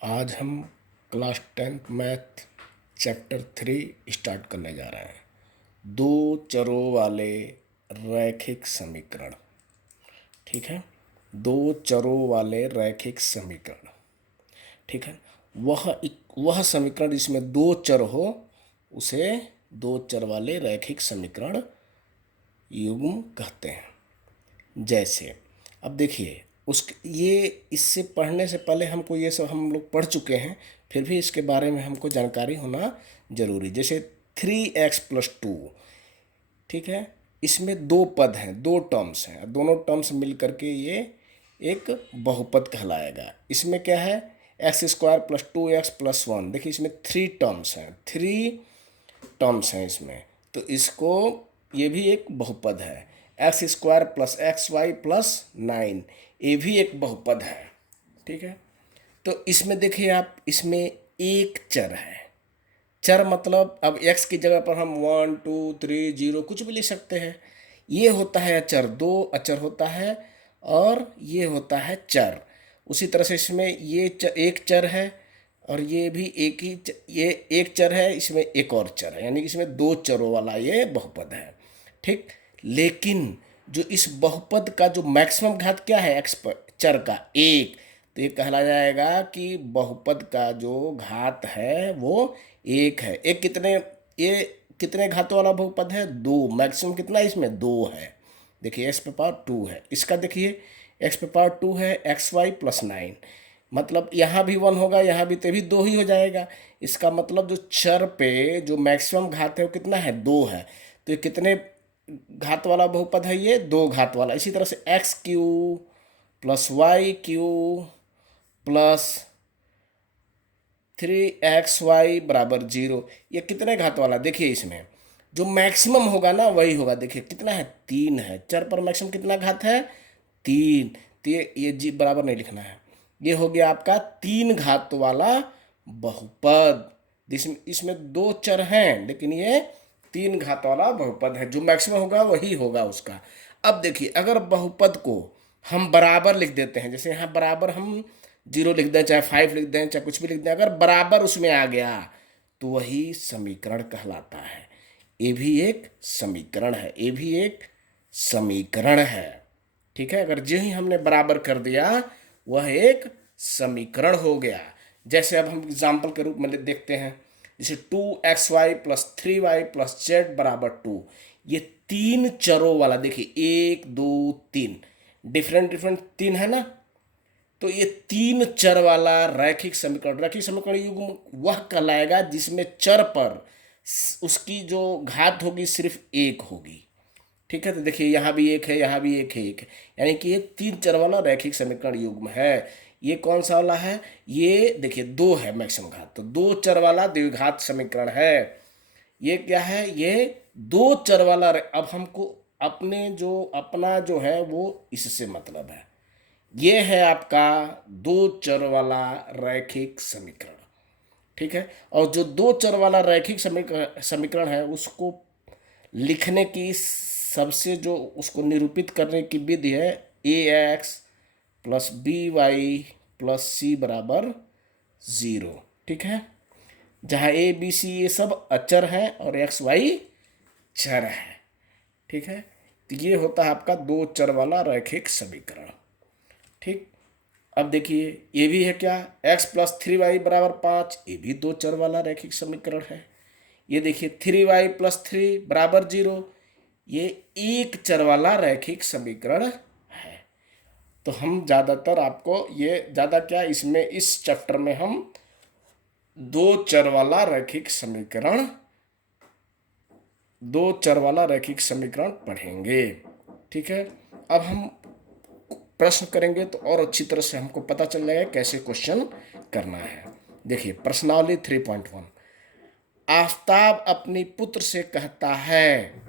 आज हम class 10th math chapter 3 start करने जा रहे हैं। दो चरों वाले रैखिक समीकरण। ठीक है, दो चरों वाले रैखिक समीकरण। ठीक है, वह समीकरण जिसमें दो चर हो उसे दो चर वाले रैखिक समीकरण युग्म कहते हैं। जैसे अब देखिए, उस ये इससे पढ़ने से पहले हमको ये सब हम लोग पढ़ चुके हैं, फिर भी इसके बारे में हमको जानकारी होना जरूरी। जैसे 3x+2, ठीक है, इसमें दो पद हैं, दो टर्म्स हैं, दोनों टर्म्स मिल करके ये एक बहुपद कहलाएगा। इसमें क्या है, x² + 2x+1। देखिए इसमें थ्री टर्म्स हैं, इसमें, तो इसको ये भी एक बहुपद है। x² + xy + 9, ये भी एक बहुपद है। ठीक है, तो इसमें देखिए आप, इसमें एक चर है। चर मतलब अब x की जगह पर हम 1 2 3 0 कुछ भी लिख सकते हैं। ये होता है अचर, दो अचर होता है, और ये होता है चर। उसी तरह से इसमें ये एक चर है, और ये भी ये एक चर है, इसमें एक और चर है, यानी कि इसमें दो चरों वाला ये बहुपद है। ठीक, लेकिन जो इस बहुपद का जो मैक्सिमम घात क्या है, एक्स पर चर का एक, तो ये कहला जाएगा कि बहुपद का जो घात है वो एक है। ये कितने घातों वाला बहुपद है, दो। मैक्सिमम कितना है इसमें, दो है। देखिए x⁻2 है, इसका देखिए x⁻2 है, xy + 9, मतलब यहाँ भी 1 होगा, यहाँ भी, तभी दो ही हो जाएगा। इसका मतलब जो चर पे जो मैक्सिमम घात है वो कितना है, दो है। तो ये कितने घात वाला बहुपद है, ये दो घात वाला। इसी तरह से x³ + y³ + 3xy = 0, ये कितने घात वाला, देखिए इसमें जो मैक्सिमम होगा ना वही होगा। देखिए कितना है, तीन है। चर पर मैक्सिमम कितना घात है, तीन। तो ये जी बराबर नहीं लिखना है, ये हो गया आपका तीन घात वाला बहुपद। इसमें इसमें दो चर हैं, लेकिन ये तीन घात वाला बहुपद है। जो मैक्सिमम होगा वही होगा उसका। अब देखिए, अगर बहुपद को हम बराबर लिख देते हैं, जैसे यहाँ बराबर हम 0 लिख दें, चाहे 5 लिख दें, चाहे कुछ भी लिख दें, अगर बराबर उसमें आ गया तो वही समीकरण कहलाता है। ये भी एक समीकरण है, ये भी एक समीकरण है। ठीक है, अगर जो ही हमने बराबर कर दिया वह एक समीकरण हो गया। जैसे अब हम एग्जाम्पल के रूप में देखते हैं, जैसे 2xy + 3y + z = 2। ये तीन चरों वाला, देखिए 1 2 3 डिफरेंट डिफरेंट तीन है ना, तो ये तीन चर वाला रैखिक समीकरण युग्म वह कहलाएगा जिसमें चर पर उसकी जो घात होगी सिर्फ एक होगी। ठीक है, तो देखिए यहाँ भी एक है, यहाँ भी एक है, यानी कि ये तीन चर वाला रैखिक समीकरण युग्म है। ये कौन सा वाला है, ये देखिए दो है मैक्सिमम घात, तो दो चर वाला द्विघात समीकरण है। ये क्या है, ये दो चर वाला अब हमको अपना जो है वो इससे मतलब है। ये है आपका दो चर वाला रैखिक समीकरण। ठीक है, और जो दो चर वाला रैखिक समीकरण है उसको लिखने की सबसे जो उसको निरूपित करने की विधि है, ax + by + c = 0। ठीक है, जहाँ a b c ये सब अचर हैं और x y चर है। ठीक है, तो ये होता है आपका दो चर वाला रैखिक समीकरण। ठीक, अब देखिए ये भी है क्या, x + 3y = 5, ये भी दो चर वाला रैखिक समीकरण है। ये देखिए 3y + 3 = 0, ये एक चर वाला रैखिक समीकरण है। तो हम ज़्यादातर आपको ये ज़्यादा क्या, इसमें इस चैप्टर में हम दो चर वाला रैखिक समीकरण पढ़ेंगे। ठीक है, अब हम प्रश्न करेंगे तो और अच्छी तरह से हमको पता चल जाएगा कैसे क्वेश्चन करना है। देखिए प्रश्नावली 3.1, आफताब अपनी पुत्र से कहता है,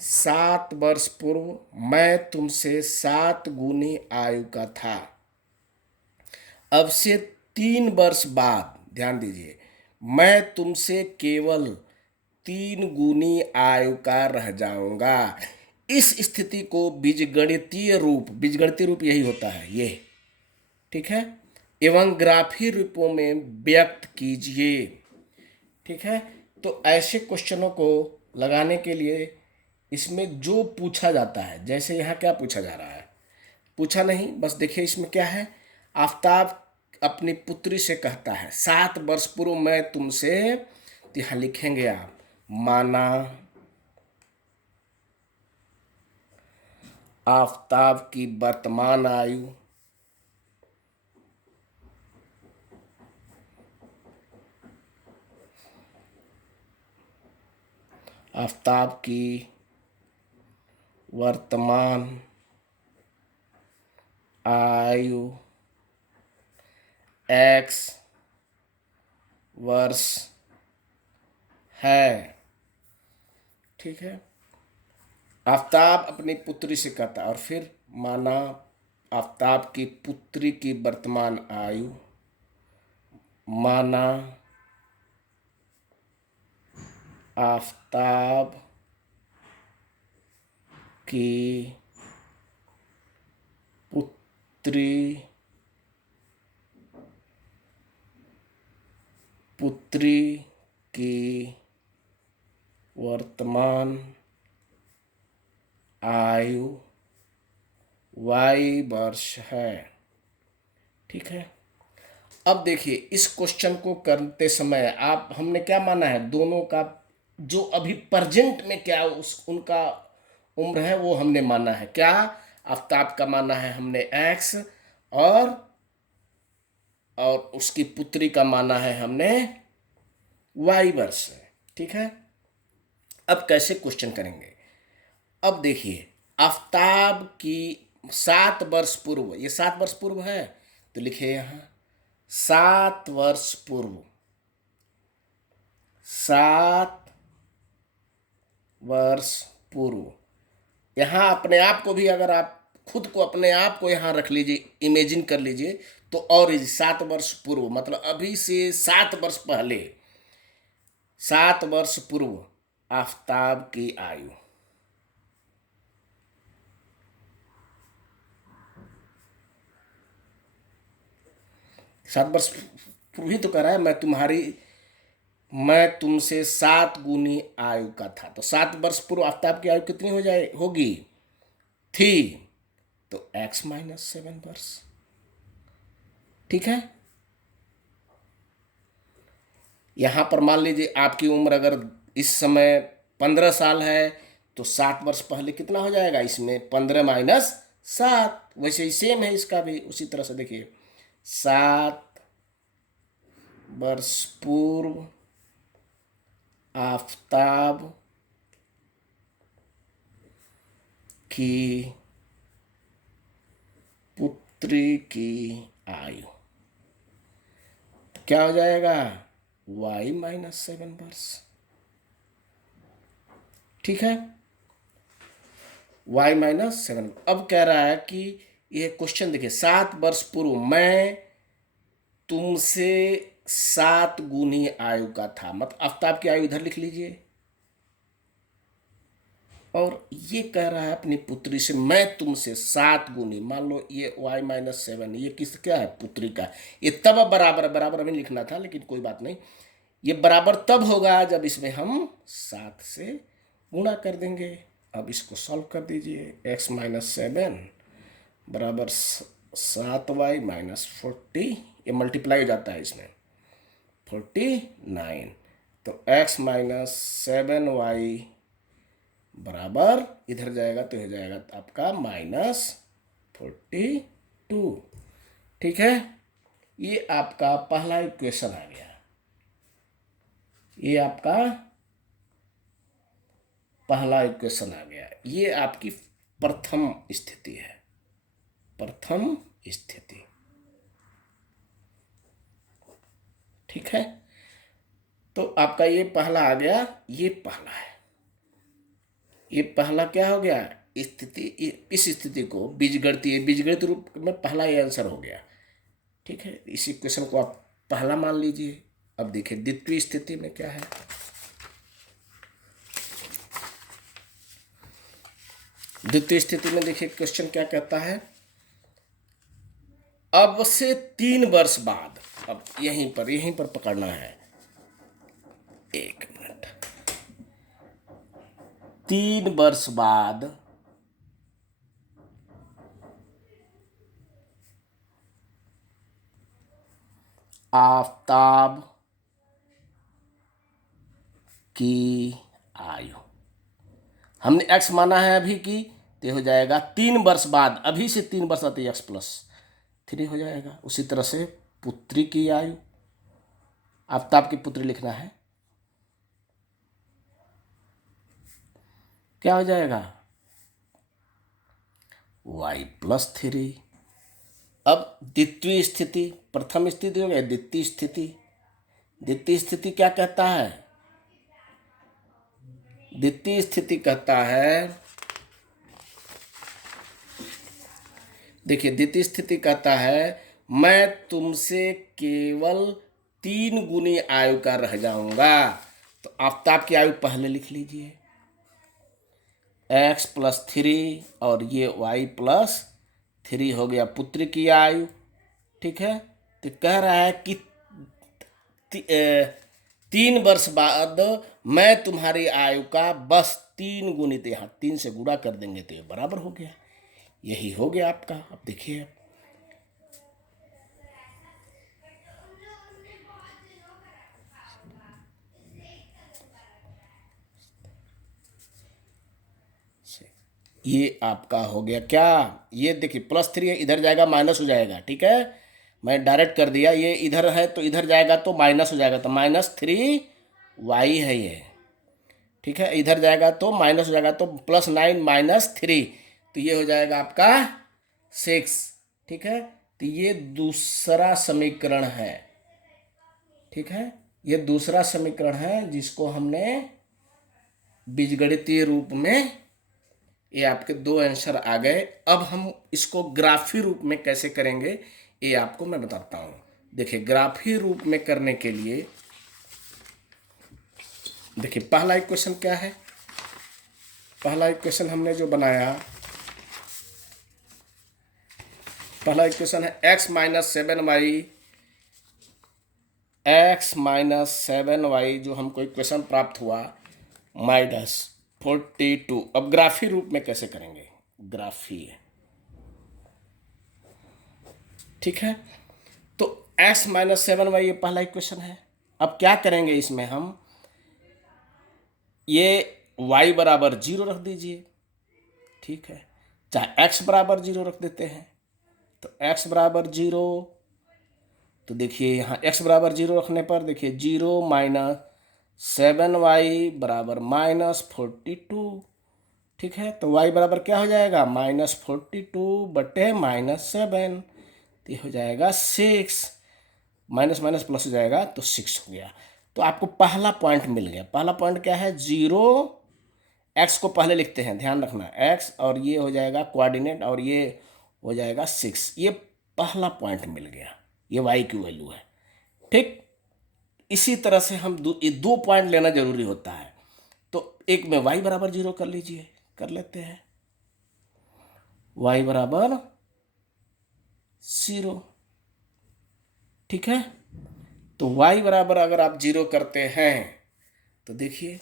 7 वर्ष पूर्व मैं तुमसे 7 गुनी आयु का था। अब से 3 वर्ष बाद, ध्यान दीजिए, मैं तुमसे केवल 3 गुनी आयु का रह जाऊंगा। इस स्थिति को बीजगणितीय रूप यही होता है ये। ठीक है, एवं ग्राफी रूपों में व्यक्त कीजिए। ठीक है, तो ऐसे क्वेश्चनों को लगाने के लिए इसमें जो पूछा जाता है, जैसे यहाँ क्या पूछा जा रहा है, पूछा नहीं, बस देखिए इसमें क्या है। आफताब अपनी पुत्री से कहता है 7 वर्ष पूर्व मैं तुमसे, तो यहाँ लिखेंगे आप माना आफताब की वर्तमान आयु, आफताब की वर्तमान आयु x वर्ष है। ठीक है, आफताब अपनी पुत्री से कहता, और फिर माना आफताब की पुत्री की वर्तमान आयु, माना आफताब की पुत्री की वर्तमान आयु y वर्ष है। ठीक है, अब देखिए इस क्वेश्चन को करते समय आप, हमने क्या माना है, दोनों का जो अभी प्रेजेंट में क्या उनका उम्र है वो हमने माना है। क्या, आफताब का माना है हमने x, और उसकी पुत्री का माना है हमने y वर्ष है। ठीक है, अब कैसे क्वेश्चन करेंगे, अब देखिए आफताब की 7 वर्ष पूर्व, ये 7 वर्ष पूर्व है, तो लिखिए यहाँ 7 वर्ष पूर्व, 7 वर्ष पूर्व। यहाँ अपने आप को भी, अगर आप खुद को अपने आप को यहाँ रख लीजिए, इमेजिन कर लीजिए, तो और 7 वर्ष पूर्व मतलब अभी से 7 वर्ष पहले, 7 वर्ष पूर्व आफताब की आयु, 7 वर्ष पूर्व ही तो कह रहा है, मैं तुमसे 7 गुनी आयु का था, तो 7 वर्ष पूर्व आफताब की आयु कितनी होगी थी, तो x-7 वर्ष। ठीक है, यहां पर मान लीजिए आपकी उम्र अगर इस समय 15 साल है, तो 7 वर्ष पहले कितना हो जाएगा, इसमें 15-7, वैसे ही सेम है इसका भी, उसी तरह से देखिए 7 वर्ष पूर्व आफताब की पुत्री की आयु, क्या हो जाएगा y-7 वर्ष। ठीक है, y-7। अब कह रहा है कि ये क्वेश्चन देखिए, 7 वर्ष पूर्व मैं तुमसे 7 गुनी आयु का था, मतलब आफताब की आयु इधर लिख लीजिए, और ये कह रहा है अपनी पुत्री से मैं तुमसे 7 गुनी, मान लो ये y-7, ये किस क्या है, पुत्री का, ये तब बराबर हमें लिखना था, लेकिन कोई बात नहीं, ये बराबर तब होगा जब इसमें हम 7 से गुणा कर देंगे। अब इसको सॉल्व कर दीजिए, x-7 बराबर 7y-40, ये मल्टीप्लाई हो जाता है इसमें 49, तो x-7y बराबर इधर जाएगा तो हो जाएगा आपका -42। ठीक है, ये आपका पहला इक्वेशन आ गया, ये आपका पहला इक्वेशन आ गया, ये आपकी प्रथम स्थिति है, प्रथम स्थिति। ठीक है, तो आपका ये पहला आ गया, ये पहला है, ये पहला क्या हो गया स्थिति, इस स्थिति को बीजगणित रूप में पहला ये आंसर हो गया। ठीक है, इस इक्वेशन को आप पहला मान लीजिए। अब देखिए द्वितीय स्थिति में क्या है, द्वितीय स्थिति में देखिए क्वेश्चन क्या कहता है, अब से 3 वर्ष बाद, अब यहीं पर पकड़ना है, 1 मिनट। 3 वर्ष बाद आफताब की आयु, हमने x माना है अभी की, तो हो जाएगा 3 वर्ष बाद, अभी से 3 वर्ष आते x+3 हो जाएगा। उसी तरह से पुत्री की आयु, आफताब की पुत्री लिखना है, क्या हो जाएगा y+3। अब द्वितीय स्थिति, प्रथम स्थिति हो गया, द्वितीय स्थिति। द्वितीय स्थिति क्या कहता है? द्वितीय स्थिति कहता है, देखिए द्वितीय स्थिति कहता है मैं तुमसे केवल 3 गुनी आयु का रह जाऊंगा। तो आफताब की आयु पहले लिख लीजिए, x+3 और ये y+3 हो गया पुत्री की आयु। ठीक है, तो कह रहा है कि 3 वर्ष बाद मैं तुम्हारी आयु का बस 3 गुनी, तो यहाँ 3 से गुणा कर देंगे तो ये बराबर हो गया। यही हो गया आपका। अब देखिए ये आपका हो गया क्या, ये देखिए +3 है, इधर जाएगा माइनस हो जाएगा। ठीक है, मैं डायरेक्ट कर दिया, ये इधर है तो इधर जाएगा तो माइनस हो जाएगा, तो -3y है ये। ठीक है, इधर जाएगा तो माइनस हो जाएगा, तो +9 - 3, तो ये हो जाएगा आपका 6। ठीक है, तो ये दूसरा समीकरण है। ठीक है, ये दूसरा समीकरण है जिसको हमने बीजगणितीय रूप में, ये आपके 2 आंसर आ गए। अब हम इसको ग्राफी रूप में कैसे करेंगे ये आपको मैं बताता हूँ। देखिए ग्राफी रूप में करने के लिए, देखिए पहला इक्वेशन क्या है, पहला इक्वेशन हमने जो बनाया, पहला इक्वेशन है x-7y जो हमको इक्वेशन प्राप्त हुआ -42। अब ग्राफी रूप में कैसे करेंगे, ग्राफी है। ठीक है, तो x-7y ये पहला इक्वेशन है। अब क्या करेंगे इसमें हम, ये y बराबर 0 रख दीजिए। ठीक है, चाहे x बराबर 0 रख देते हैं, तो x बराबर 0, तो देखिए यहाँ x बराबर 0 रखने पर देखिए 0 - 7y बराबर -42। ठीक है, तो y बराबर क्या हो जाएगा -42 बटे -7, तो ये हो जाएगा 6, माइनस माइनस प्लस हो जाएगा तो 6 हो गया। तो आपको पहला पॉइंट मिल गया। पहला पॉइंट क्या है, 0, x को पहले लिखते हैं, ध्यान रखना x, और ये हो जाएगा कोऑर्डिनेट, और ये हो जाएगा 6। ये पहला पॉइंट मिल गया, ये y की वैल्यू है। ठीक, इसी तरह से हम ये 2 पॉइंट लेना जरूरी होता है। तो एक में y बराबर 0 कर लीजिए, कर लेते हैं, y बराबर 0। ठीक है, तो y बराबर अगर आप 0 करते हैं तो देखिए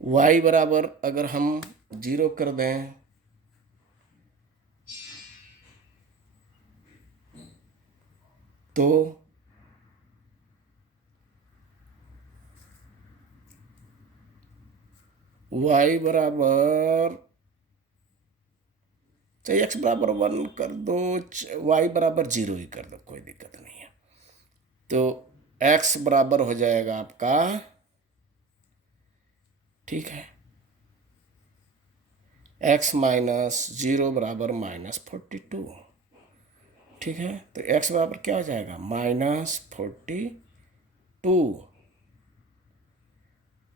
y बराबर अगर हम 0 कर दें तो y बराबर, चाहे x बराबर 1 कर दो, y बराबर 0 ही कर दो, कोई दिक्कत नहीं है। तो x बराबर हो जाएगा आपका, ठीक है, x - 0 बराबर -42। ठीक है, तो x बराबर क्या हो जाएगा -42।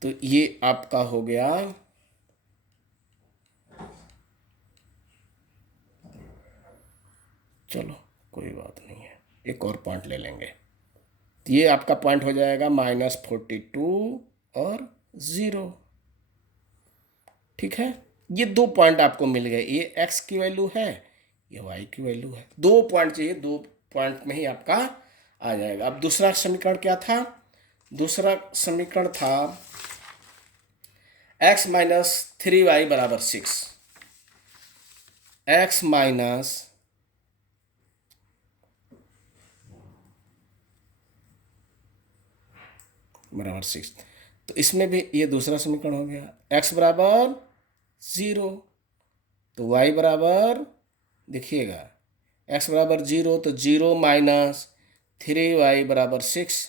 तो ये आपका हो गया, चलो कोई बात नहीं है, एक और पॉइंट ले लेंगे। तो ये आपका पॉइंट हो जाएगा -42 और 0। ठीक है, ये 2 पॉइंट आपको मिल गए, ये x की वैल्यू है, ये y की वैल्यू है। 2 पॉइंट चाहिए, 2 पॉइंट में ही आपका आ जाएगा। अब दूसरा समीकरण क्या था? दूसरा समीकरण था x माइनस 3y बराबर 6, x माइनस बराबर 6। तो इसमें भी ये दूसरा समीकरण हो गया। x बराबर 0, तो y बराबर, देखिएगा x बराबर 0, तो 0 माइनस 3y बराबर 6,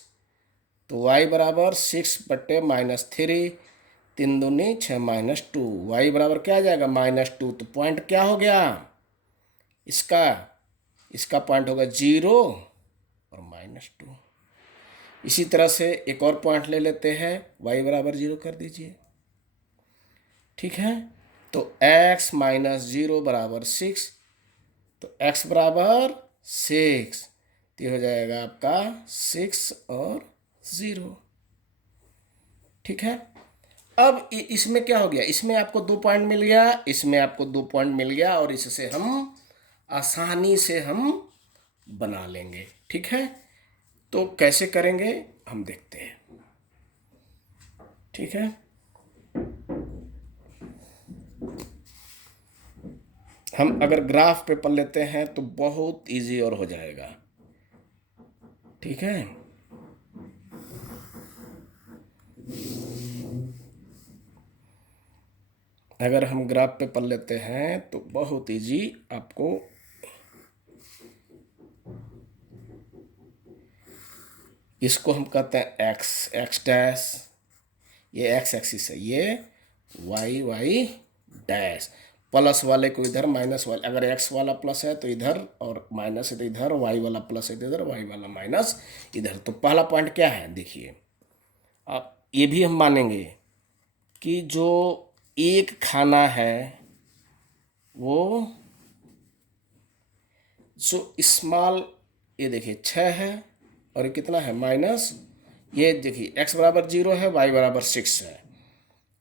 तो y बराबर 6/-3, 3 दूनी 6 माइनस 2, y बराबर क्या आ जाएगा? -2। तो पॉइंट क्या हो गया इसका? इसका पॉइंट होगा 0 और -2। इसी तरह से एक और पॉइंट ले लेते हैं, y बराबर 0 कर दीजिए, ठीक है। तो x माइनस 0 बराबर 6, तो x बराबर 6, तो ये हो जाएगा आपका 6 और 0, ठीक है। अब इसमें क्या हो गया? इसमें आपको 2 पॉइंट मिल गया, इसमें आपको 2 पॉइंट मिल गया, और इससे हम आसानी से हम बना लेंगे, ठीक है। तो कैसे करेंगे हम देखते हैं, ठीक है। हम अगर ग्राफ पेपर लेते हैं तो बहुत इजी और हो जाएगा, ठीक है। अगर हम ग्राफ पेपर लेते हैं तो बहुत इजी आपको इसको हम कहते हैं x डैश, ये x एक्सिस है, ये y डैश। प्लस वाले को इधर, माइनस वाले, अगर x वाला प्लस है तो इधर, और माइनस है तो इधर, y वाला प्लस है तो इधर, y वाला माइनस इधर। तो पहला पॉइंट क्या है? देखिए, आप ये भी हम मानेंगे कि जो एक खाना है वो जो स्मॉल, ये देखिए 6 है, और ये कितना है? माइनस, ये देखिए x बराबर 0 है, y बराबर 6 है,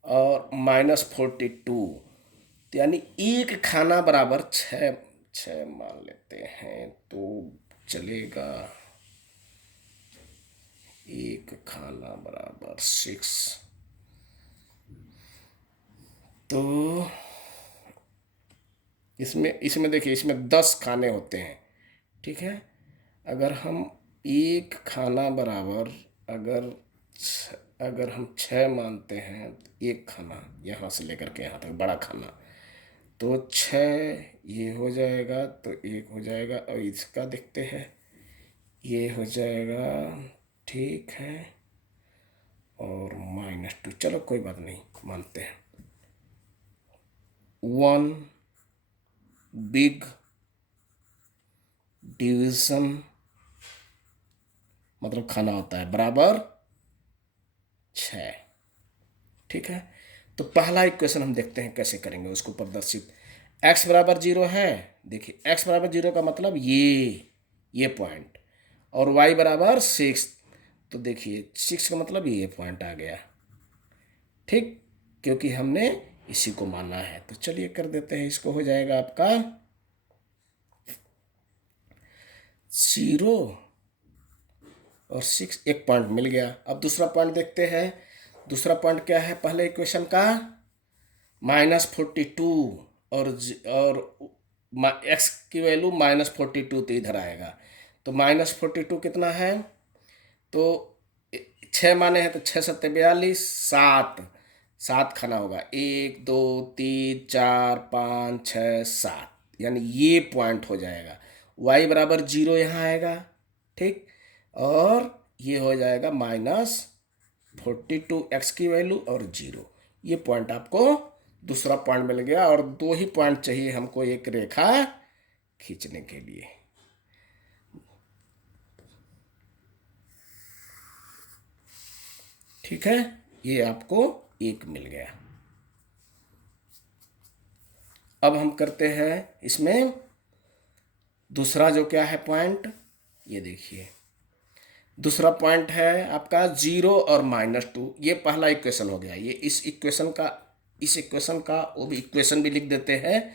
और -42, तो यानी एक खाना बराबर 6 मान लेते हैं तो चलेगा। एक खाना बराबर 6, तो इसमें देखिए, इसमें 10 खाने होते हैं, ठीक है। अगर हम एक खाना बराबर, अगर हम 6 मानते हैं, तो एक खाना यहाँ से लेकर के यहाँ तक बड़ा खाना, तो 6 ये हो जाएगा, तो 1 हो जाएगा, और इसका देखते हैं, ये हो जाएगा, ठीक है, और -2, चलो कोई बात नहीं, मानते हैं। 1 बिग डिवीजन मतलब खाना होता है बराबर 6, ठीक है। तो पहला इक्वेशन हम देखते हैं कैसे करेंगे उसको प्रदर्शित। x बराबर 0 है, देखिए x बराबर 0 का मतलब ये पॉइंट, और y बराबर 6, तो देखिए 6 का मतलब ये पॉइंट आ गया, ठीक, क्योंकि हमने इसी को माना है। तो चलिए कर देते हैं, इसको हो जाएगा आपका 0 और 6, एक पॉइंट मिल गया। अब दूसरा पॉइंट देखते हैं। दूसरा पॉइंट क्या है पहले इक्वेशन का? -42, और x की वैल्यू -42, तो इधर आएगा। तो -42 कितना है? तो 6 माने हैं तो 6 7 42, 7 खाना होगा, 1 2 3 4 5 6 7, यानी ये पॉइंट हो जाएगा। y बराबर 0 यहाँ आएगा, ठीक, और ये हो जाएगा -42, x की वैल्यू और 0। ये पॉइंट आपको दूसरा पॉइंट मिल गया, और 2 ही पॉइंट चाहिए हमको एक रेखा खींचने के लिए। ठीक है, ये आपको एक मिल गया। अब हम करते हैं इसमें दूसरा जो क्या है पॉइंट, ये देखिए दूसरा पॉइंट है आपका 0 और -2। ये पहला इक्वेशन हो गया। ये इस इक्वेशन का वो भी इक्वेशन भी लिख देते हैं,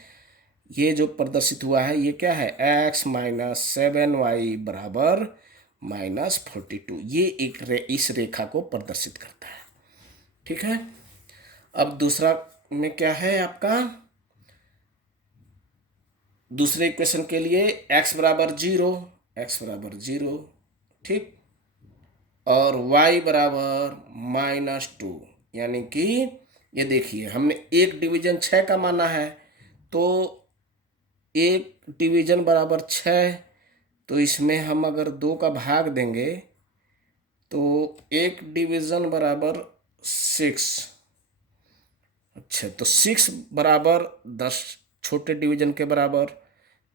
ये जो प्रदर्शित हुआ है ये क्या है, x माइनस 7y बराबर -42। ये इस रेखा को प्रदर्शित करता है। ठीक है। अब दूसरा में क्या है आपका, दूसरे इक्वेशन के लिए x बराबर 0, ठीक, और y बराबर -2, यानी कि ये देखिए हमने एक डिवीजन 6 का माना है, तो एक डिवीजन बराबर 6, तो इसमें हम अगर 2 का भाग देंगे तो एक डिवीजन बराबर 6। अच्छा, तो 6 बराबर 10 छोटे डिवीजन के बराबर,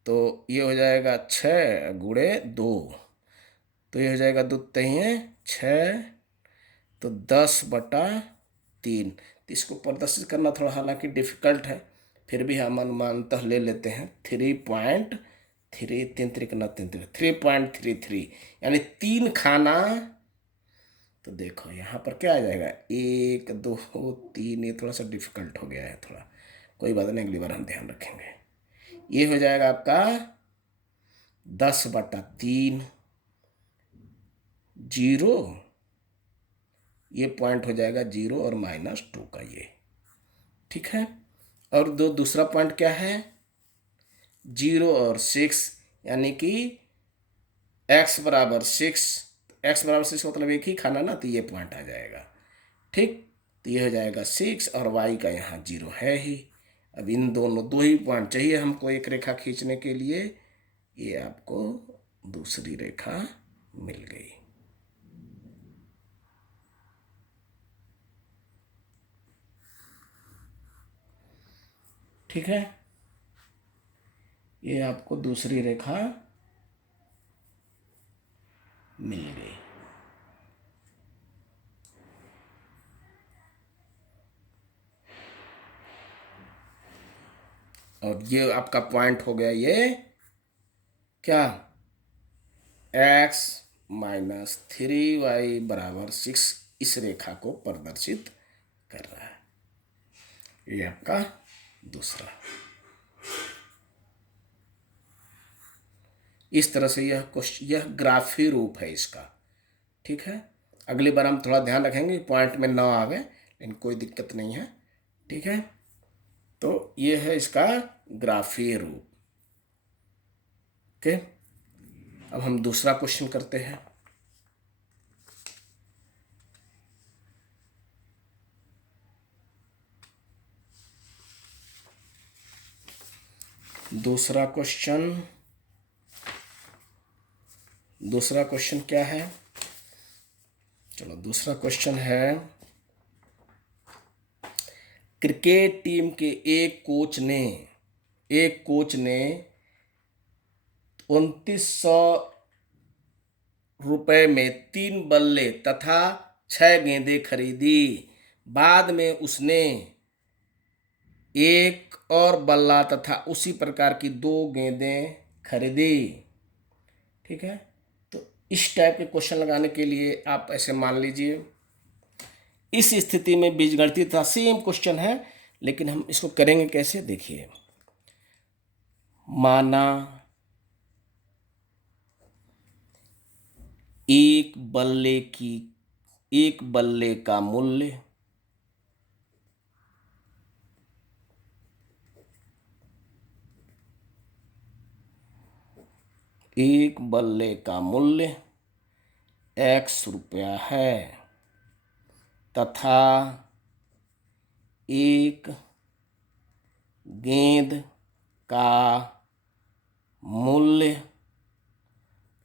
तो ये हो जाएगा 6 गुणे 2, तो ये हो जाएगा 2 तिहाई 6, तो 10/3। तो इसको प्रदर्शित करना थोड़ा हालांकि डिफिकल्ट है, फिर भी हम अनुमानतः ले लेते हैं 3.3, 3.33, यानी 3 खाना। तो देखो यहाँ पर क्या आ जाएगा, 1 2 3, ये थोड़ा सा डिफिकल्ट हो गया है थोड़ा, कोई बात नहीं, अगली बार हम ध्यान रखेंगे। ये हो जाएगा आपका 10/3, 0, ये पॉइंट हो जाएगा 0 और -2 का ये। ठीक है। और दूसरा पॉइंट क्या है, 0 और 6, यानी कि x बराबर 6, मतलब एक ही खाना ना, तो ये पॉइंट आ जाएगा। ठीक, तो ये हो जाएगा 6 और y का यहाँ 0 है ही। अब इन दोनों दो ही पॉइंट चाहिए हमको एक रेखा खींचने के लिए, ये आपको दूसरी रेखा मिल गई। ठीक है, ये आपको दूसरी रेखा मिल गई। और ये आपका पॉइंट हो गया, ये क्या, x माइनस 3y बराबर 6, इस रेखा को प्रदर्शित कर रहा है। ये आपका दूसरा। इस तरह से यह ग्राफी रूप है इसका। ठीक है, अगली बार हम थोड़ा ध्यान रखेंगे पॉइंट में ना आवे, लेकिन कोई दिक्कत नहीं है। ठीक है, तो ये है इसका ग्राफीय रूप। ओके, अब हम दूसरा क्वेश्चन करते हैं। दूसरा क्वेश्चन क्या है, चलो दूसरा क्वेश्चन है, क्रिकेट टीम के एक कोच ने 2900 रुपए में 3 बल्ले तथा 6 गेंदें खरीदी। बाद में उसने एक और बल्ला तथा उसी प्रकार की 2 गेंदें खरीदी। ठीक है, तो इस टाइप के क्वेश्चन लगाने के लिए आप ऐसे मान लीजिए, इस स्थिति में बीजगणितीय था, सेम क्वेश्चन है, लेकिन हम इसको करेंगे कैसे, देखिए। माना एक बल्ले का मूल्य x रुपया है तथा एक गेंद का मूल्य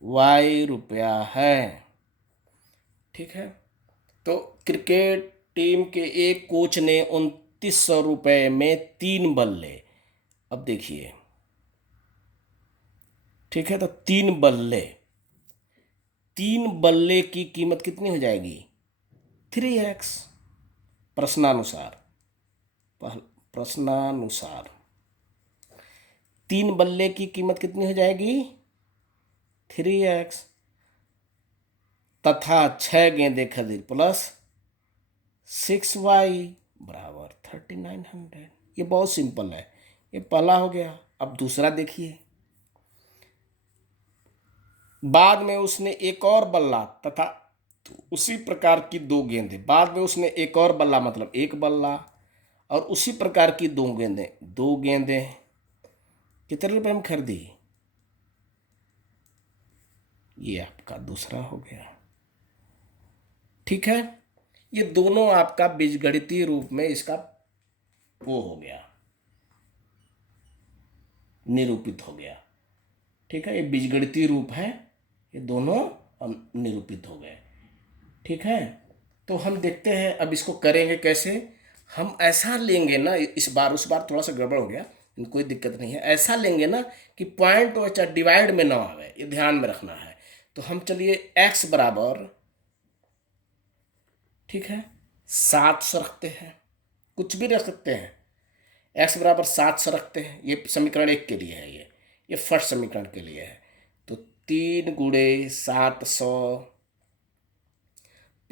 y रुपया है। ठीक है, तो क्रिकेट टीम के एक कोच ने 2900 रुपये में 3 बल्ले, अब देखिए, ठीक है, तो 3 बल्ले की कीमत कितनी हो जाएगी, 3x। प्रश्नानुसार 3 बल्ले की कीमत कितनी हो जाएगी, 3x, तथा 6 गेंदें खरीद प्लस 6y बराबर 3900। ये बहुत सिंपल है, ये पहला हो गया। अब दूसरा देखिए, बाद में उसने एक और बल्ला तथा उसी प्रकार की दो गेंदें, बाद में उसने एक और बल्ला मतलब एक बल्ला और उसी प्रकार की दो गेंदें कितने रुपए में खरीदी? ये आपका दूसरा हो गया। ठीक है, ये दोनों आपका बीजगणितीय रूप में इसका वो हो गया, निरूपित हो गया। ठीक है, ये बीजगणितीय रूप है, ये दोनों अब निरूपित हो गए। ठीक है, तो हम देखते हैं अब इसको करेंगे कैसे। हम ऐसा लेंगे ना, इस बार उस बार थोड़ा सा गड़बड़ हो गया, कोई दिक्कत नहीं है। ऐसा लेंगे ना कि पॉइंट और चाहे डिवाइड में ना आवे, ये ध्यान में रखना है। तो हम चलिए x बराबर, ठीक है, 700 रखते हैं, कुछ भी रख सकते हैं। x बराबर 700 रखते हैं, ये समीकरण 1 के लिए है, ये फर्स्ट समीकरण के लिए है। तो 3 गुणे 700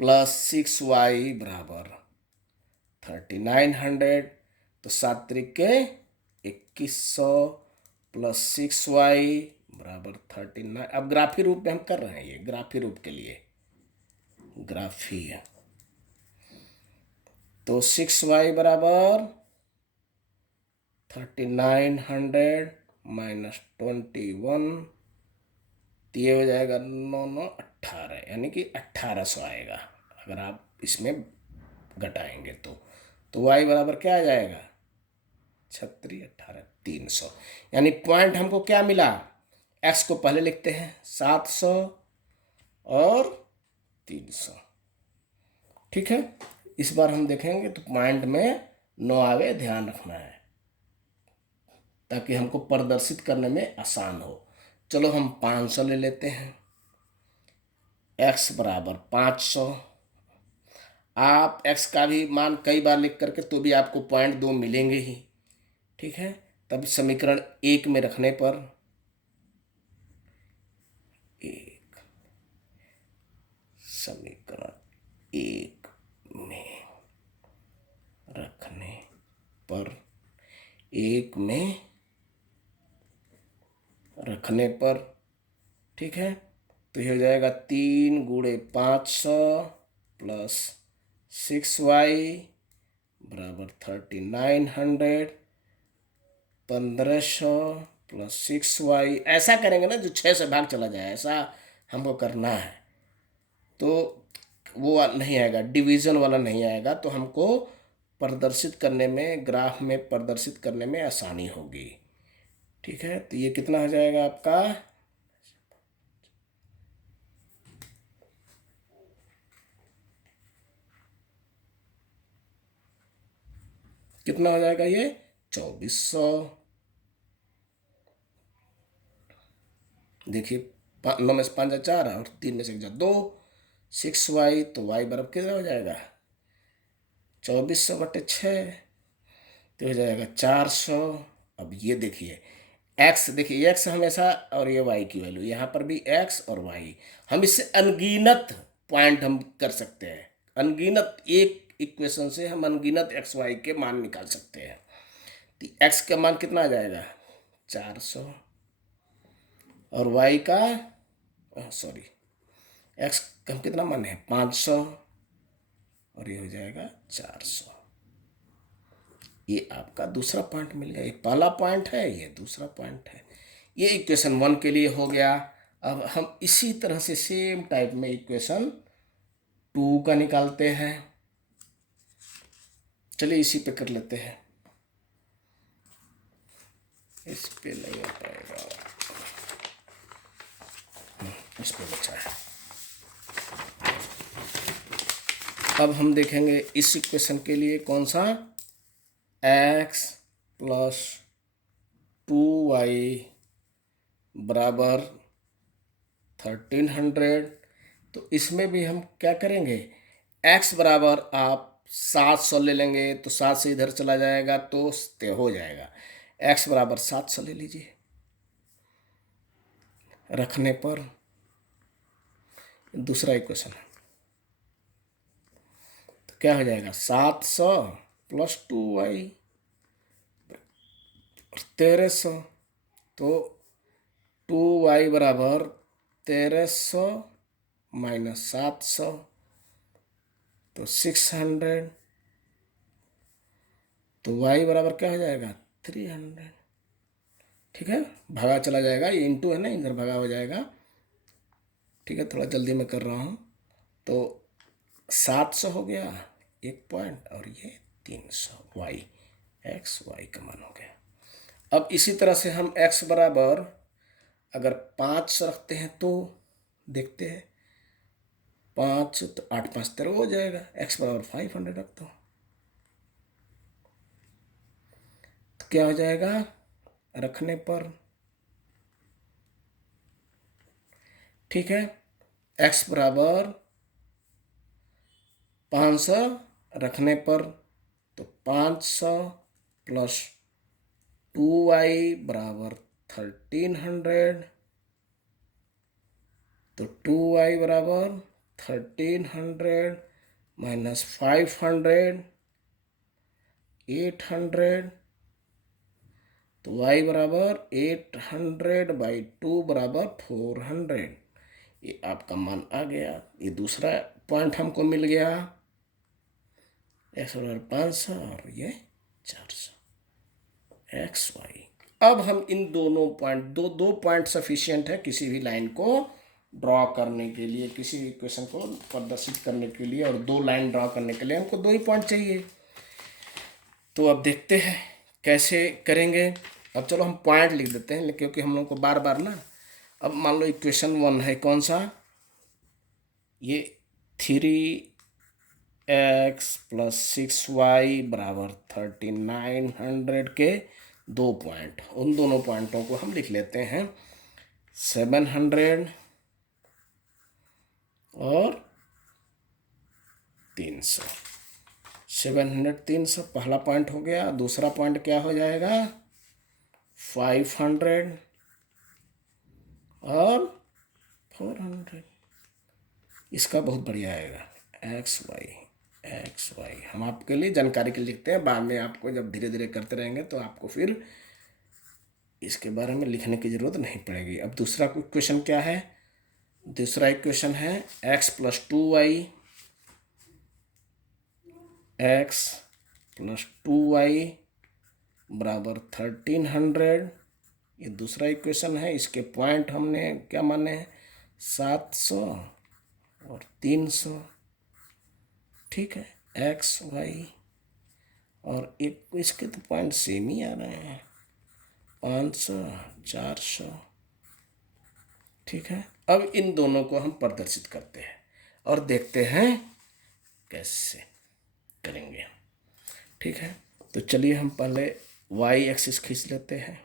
प्लस 6y बराबर 3900, तो 7 त्रिके 2100 प्लस 6y बराबर 39। अब ग्राफी रूप में हम कर रहे हैं, ये ग्राफी रूप के लिए ग्राफी है। तो 6y बराबर 3900 माइनस 21, तो ये हो जाएगा 9 9 18, यानी कि 1800 आएगा अगर आप इसमें घटाएंगे तो y बराबर क्या आ जाएगा? 36 18 300। यानी पॉइंट हमको क्या मिला? x को पहले लिखते हैं 700 और 300। ठीक है, इस बार हम देखेंगे तो पॉइंट में 9 आगे, ध्यान रखना है ताकि हमको प्रदर्शित करने में आसान हो। चलो हम 500 ले लेते हैं, x बराबर 500। आप x का भी मान कई बार लिख करके तो भी आपको पॉइंट 2 मिलेंगे ही। ठीक है, तब समीकरण 1 में रखने पर, समीकरण 1 में रखने पर, 1 में रखने पर, ठीक है, तो ये हो जाएगा 3 गुणे 500 प्लस 6y बराबर 3900, 1500 प्लस 6y। ऐसा करेंगे ना जो 6 से भाग चला जाए, ऐसा हमको करना है, तो वो नहीं आएगा, डिवीज़न वाला नहीं आएगा, तो हमको प्रदर्शित करने में, ग्राफ में प्रदर्शित करने में आसानी होगी। ठीक है, तो ये कितना हो जाएगा आपका? कितना हो जाएगा ये? 2400। देखिए 9 में से 5 4 और 3 में से 1 2, 6y, तो y बराबर कितना हो जाएगा? 2400 बटे 6, तो हो जाएगा 400। अब ये देखिए x, देखिए x हमेशा, और ये y की वैल्यू, यहाँ पर भी x और y, हम इससे अनगिनत पॉइंट हम कर सकते हैं। अनगिनत, एक इक्वेशन से हम अनगिनत x y के मान निकाल सकते हैं। तो x का मान कितना आ जाएगा? 400, और y का, सॉरी, x का कितना मान है? 500, और ये हो जाएगा 400। ये आपका दूसरा पॉइंट मिल गया। ये पहला पॉइंट है, ये दूसरा पॉइंट है। ये इक्वेशन 1 के लिए हो गया। अब हम इसी तरह से सेम टाइप में इक्वेशन 2 का निकालते हैं। चलिए इसी पे कर लेते हैं, इस पे नहीं हो पाएगा, इस पे बचा है। अब हम देखेंगे इस इक्वेशन के लिए कौन सा, x प्लस 2y बराबर 1300। तो इसमें भी हम क्या करेंगे, x बराबर आप 700 ले लेंगे, तो 7 से इधर चला जाएगा तो हो जाएगा, x बराबर 700 ले लीजिए। रखने पर दूसरा इक्वेशन है, तो क्या हो जाएगा? 700 प्लस 2y 1300। तो 2y बराबर 1300 माइनस 700 तो 600, तो y बराबर क्या हो जाएगा 300। ठीक है, भागा चला जाएगा, ये इंटू है ना, इधर भागा हो जाएगा। ठीक है, थोड़ा जल्दी में कर रहा हूँ। तो 700 हो गया एक पॉइंट, और ये 300, वाई एक्स वाई का मान हो गया। अब इसी तरह से हम x बराबर अगर 5 रखते हैं तो देखते हैं, 5 तो 8 5 13 हो जाएगा। x बराबर 500 रख दो तो क्या हो जाएगा रखने पर। ठीक है, x बराबर 500 रखने पर, तो 500 प्लस 2y बराबर 1300, तो 2y बराबर 1300 माइनस 500 800, तो y बराबर 800 बाई 2 बराबर 400। ये आपका मान आ गया। ये दूसरा पॉइंट हमको मिल गया, x बराबर 500 और ये 400 एक्स वाई। अब हम इन दोनों पॉइंट, दो पॉइंट सफिशिएंट है किसी भी लाइन को ड्रॉ करने के लिए, किसी भी इक्वेशन को प्रदर्शित करने के लिए, और 2 लाइन ड्रॉ करने के लिए हमको 2 ही पॉइंट चाहिए। तो अब देखते हैं कैसे करेंगे। अब चलो हम पॉइंट लिख देते हैं, क्योंकि हम लोग को बार बार ना, अब मान लो इक्वेशन 1 है कौन सा, ये 3x प्लस 6y बराबर 3900 के 2 पॉइंट, उन दोनों पॉइंटों को हम लिख लेते हैं 700 और 300। 700 300 पहला पॉइंट हो गया। दूसरा पॉइंट क्या हो जाएगा 500 और 400। इसका बहुत बढ़िया आएगा एक्स वाई। हम आपके लिए जानकारी के लिए लिखते हैं, बाद में आपको जब धीरे धीरे करते रहेंगे तो आपको फिर इसके बारे में लिखने की ज़रूरत नहीं पड़ेगी। अब दूसरा इक्वेशन क्या है, दूसरा इक्वेशन है x plus 2y, x plus 2y बराबर 1300। ये दूसरा इक्वेशन है। इसके पॉइंट हमने क्या माने हैं 700 और 300। ठीक है, एक्स वाई, और एक इसके तो पॉइंट सेम ही आ रहे हैं 500 400। ठीक है, अब इन दोनों को हम प्रदर्शित करते हैं और देखते हैं कैसे करेंगे। ठीक है, तो चलिए हम पहले y एक्सिस खींच लेते हैं।